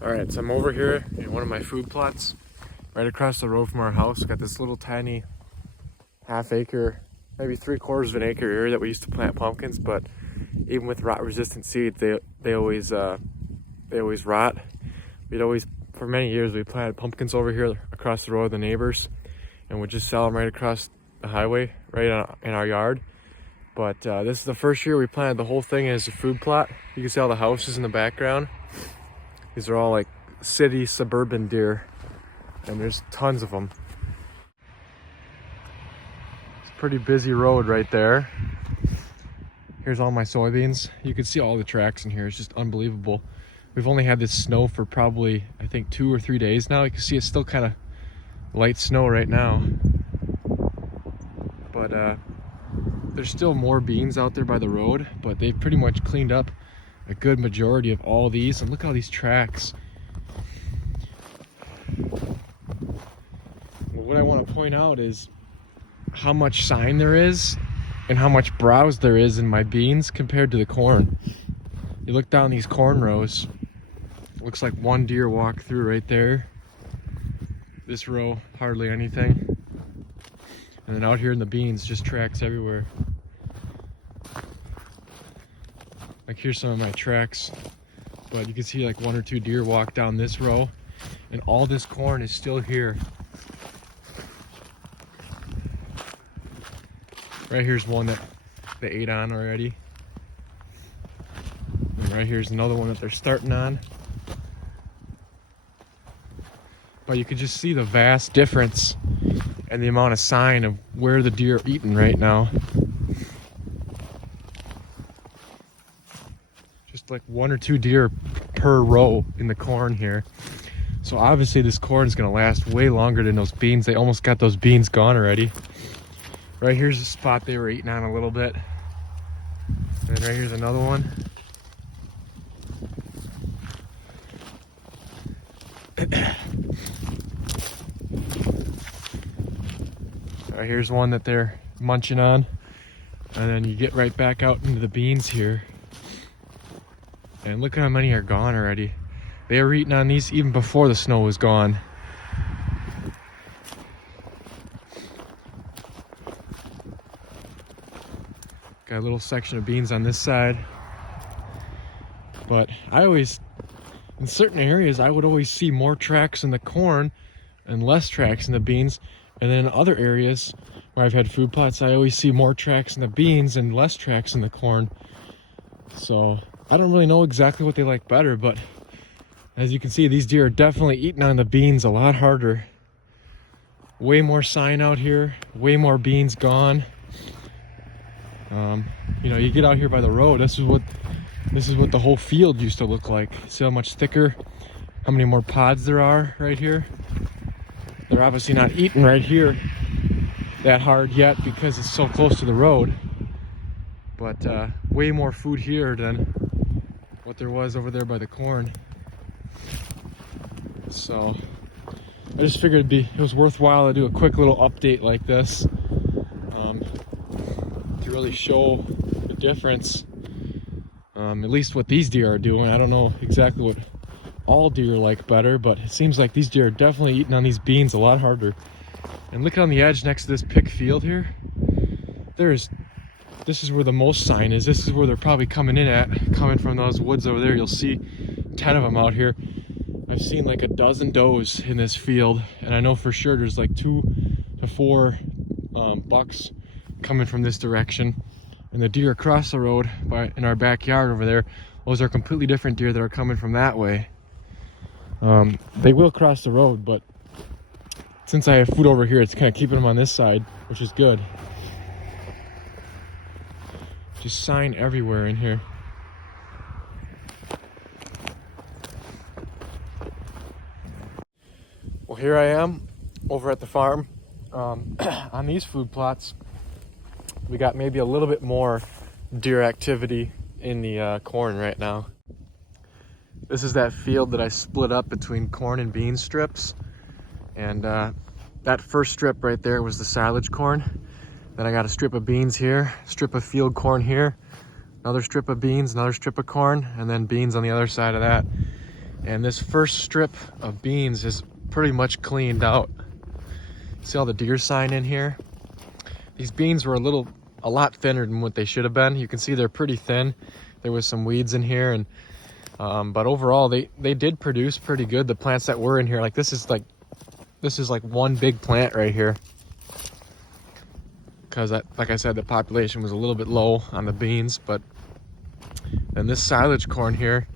All right, so I'm over here in one of my food plots, right across the road from our house. Got this little tiny half-acre, maybe 3/4 of an acre area that we used to plant pumpkins. But even with rot-resistant seeds, they always rot. For many years, we planted pumpkins over here across the road with the neighbors, and would just sell them right across the highway, right in our yard. But this is the first year we planted the whole thing as a food plot. You can see all the houses in the background. These are all like city suburban deer, and there's tons of them. It's a pretty busy road right there. Here's all my soybeans. You can see all the tracks in here. It's just unbelievable. We've only had this snow for probably, I think, 2 or 3 days now. You can see it's still kind of light snow right now. But there's still more beans out there by the road, but they've pretty much cleaned up a good majority of all these. And look at all these tracks. What I want to point out is how much sign there is and how much browse there is in my beans compared to the corn. You look down these corn rows, looks like one deer walked through right there. This row, hardly anything. And then out here in the beans, just tracks everywhere. Like here's some of my tracks, but you can see like 1 or 2 deer walk down this row, and all this corn is still here. Right here's one that they ate on already. And right here's another one that they're starting on. But you can just see the vast difference and the amount of sign of where the deer are eating right now. Just like 1 or 2 deer per row in the corn here. So obviously this corn is gonna last way longer than those beans. They almost got those beans gone already. Right here's a spot they were eating on a little bit. And right here's another one. Right here's one that they're munching on. And then you get right back out into the beans here. And look how many are gone already. They were eating on these even before the snow was gone. Got a little section of beans on this side. But in certain areas, I would always see more tracks in the corn and less tracks in the beans. And then in other areas where I've had food plots, I always see more tracks in the beans and less tracks in the corn. So I don't really know exactly what they like better, but as you can see, these deer are definitely eating on the beans a lot harder. Way more sign out here, way more beans gone. You know, you get out here by the road, this is what the whole field used to look like. See how much thicker, how many more pods there are right here. They're obviously not eating right here that hard yet because it's so close to the road. But way more food here than what there was over there by the corn. So I just figured it was worthwhile to do a quick little update like this to really show the difference, at least what these deer are doing. I don't know exactly what all deer like better, but it seems like these deer are definitely eating on these beans a lot harder. And look on the edge next to this pick field here. This is where the most sign is. This is where they're probably coming from those woods over there. You'll see 10 of them out here. I've seen like a dozen does in this field, and I know for sure there's like 2 to 4 bucks coming from this direction. And the deer across the road in our backyard over there, those are completely different deer that are coming from that way. They will cross the road, but since I have food over here, it's kind of keeping them on this side, which is good. Just sign everywhere in here. Well, here I am over at the farm. On these food plots, we got maybe a little bit more deer activity in the corn right now. This is that field that I split up between corn and bean strips. And that first strip right there was the silage corn. Then I got a strip of beans here, strip of field corn here, another strip of beans, another strip of corn, and then beans on the other side of that. And this first strip of beans is pretty much cleaned out. See all the deer sign in here? These beans were a lot thinner than what they should have been. You can see they're pretty thin. There was some weeds in here, and but overall they did produce pretty good. The plants that were in here, like this is like one big plant right here. Because like I said, the population was a little bit low on the beans, but then this silage corn here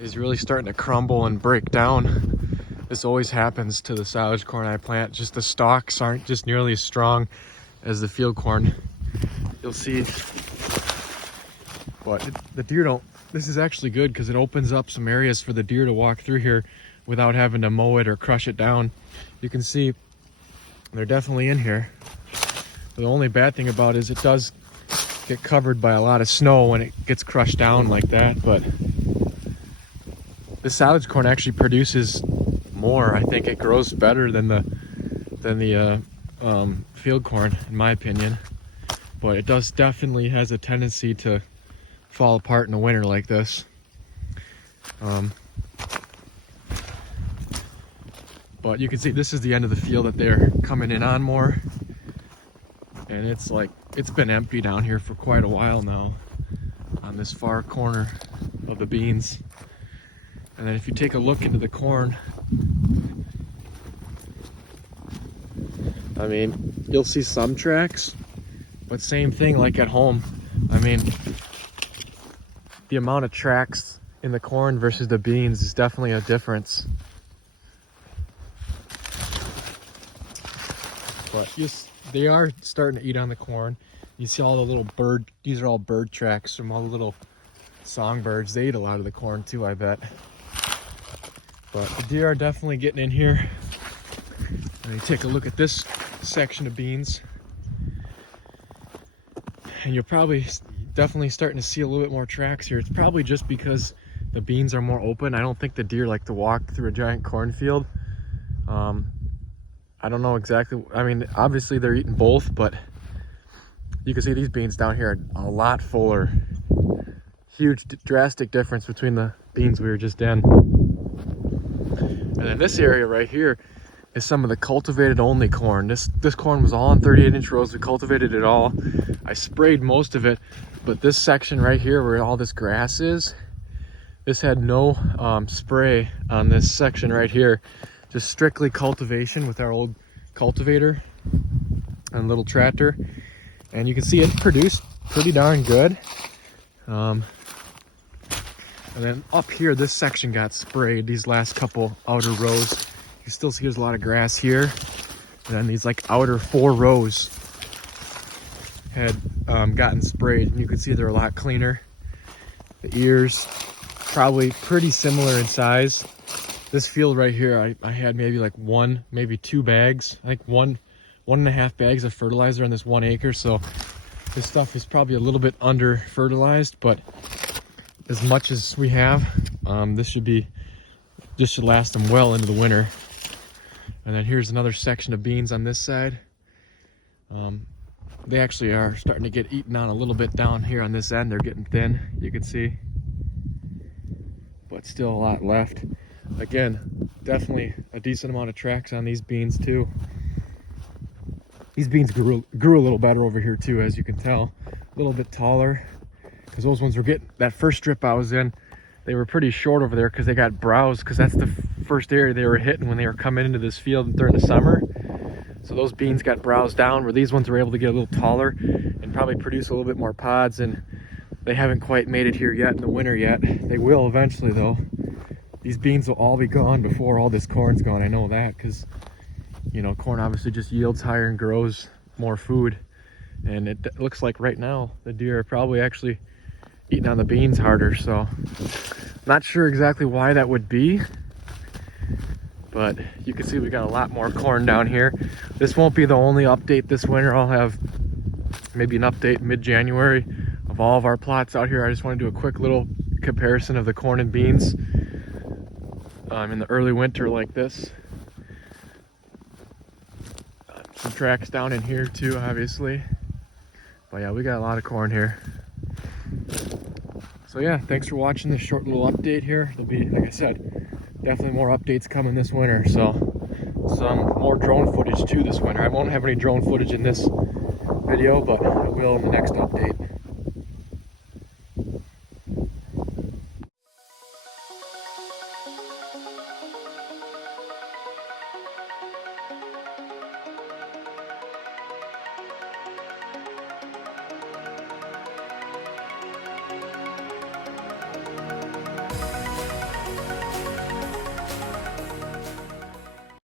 is really starting to crumble and break down. This always happens to the silage corn I plant. Just the stalks aren't just nearly as strong as the field corn. You'll see, but the deer don't. This is actually good because it opens up some areas for the deer to walk through here without having to mow it or crush it down. You can see they're definitely in here. The only bad thing about it is it does get covered by a lot of snow when it gets crushed down like that, but the silage corn actually produces more. I think it grows better than the field corn, in my opinion. But it definitely has a tendency to fall apart in the winter like this. But you can see this is the end of the field that they're coming in on more. And it's been empty down here for quite a while now on this far corner of the beans. And then if you take a look into the corn, I mean, you'll see some tracks, but same thing like at home. I mean, the amount of tracks in the corn versus the beans is definitely a difference. But they are starting to eat on the corn. You see all the little these are all bird tracks from all the little songbirds. They eat a lot of the corn too, I bet. But the deer are definitely getting in here. And you take a look at this section of beans, and you're probably definitely starting to see a little bit more tracks here. It's probably just because the beans are more open. I don't think the deer like to walk through a giant cornfield. I don't know exactly. I mean, obviously they're eating both, but you can see these beans down here are a lot fuller. Huge, drastic difference between the beans we were just in. And then this area right here is some of the cultivated only corn. This corn was all on 38-inch rows. We cultivated it all. I sprayed most of it, but this section right here where all this grass is, this had no spray on this section right here. Just strictly cultivation with our old cultivator and little tractor. And you can see it produced pretty darn good. And then up here, this section got sprayed, these last couple outer rows. You still see there's a lot of grass here. And then these like outer 4 rows had gotten sprayed. And you can see they're a lot cleaner. The ears, probably pretty similar in size. This field right here, I had maybe like maybe 2 bags, like one and a half bags of fertilizer on this 1 acre. So this stuff is probably a little bit under fertilized, but as much as we have, this should last them well into the winter. And then here's another section of beans on this side. They actually are starting to get eaten on a little bit down here on this end. They're getting thin, you can see, but still a lot left. Again, definitely a decent amount of tracks on these beans too. These beans grew a little better over here too, as you can tell. A little bit taller, because those ones were getting, that first strip I was in, they were pretty short over there because they got browsed, because that's the first area they were hitting when they were coming into this field during the summer. So those beans got browsed down, where these ones were able to get a little taller and probably produce a little bit more pods. And they haven't quite made it here yet in the winter yet. They will eventually though. These beans will all be gone before all this corn's gone. I know that, because, you know, corn obviously just yields higher and grows more food. And it looks like right now the deer are probably actually eating on the beans harder. So not sure exactly why that would be, but you can see we got a lot more corn down here. This won't be the only update this winter. I'll have maybe an update mid-January of all of our plots out here. I just want to do a quick little comparison of the corn and beans in the early winter like this. Some tracks down in here too, obviously. But yeah, we got a lot of corn here. So yeah, thanks for watching this short little update here. There'll be, like I said, definitely more updates coming this winter. So some more drone footage too this winter. I won't have any drone footage in this video, but I will in the next update.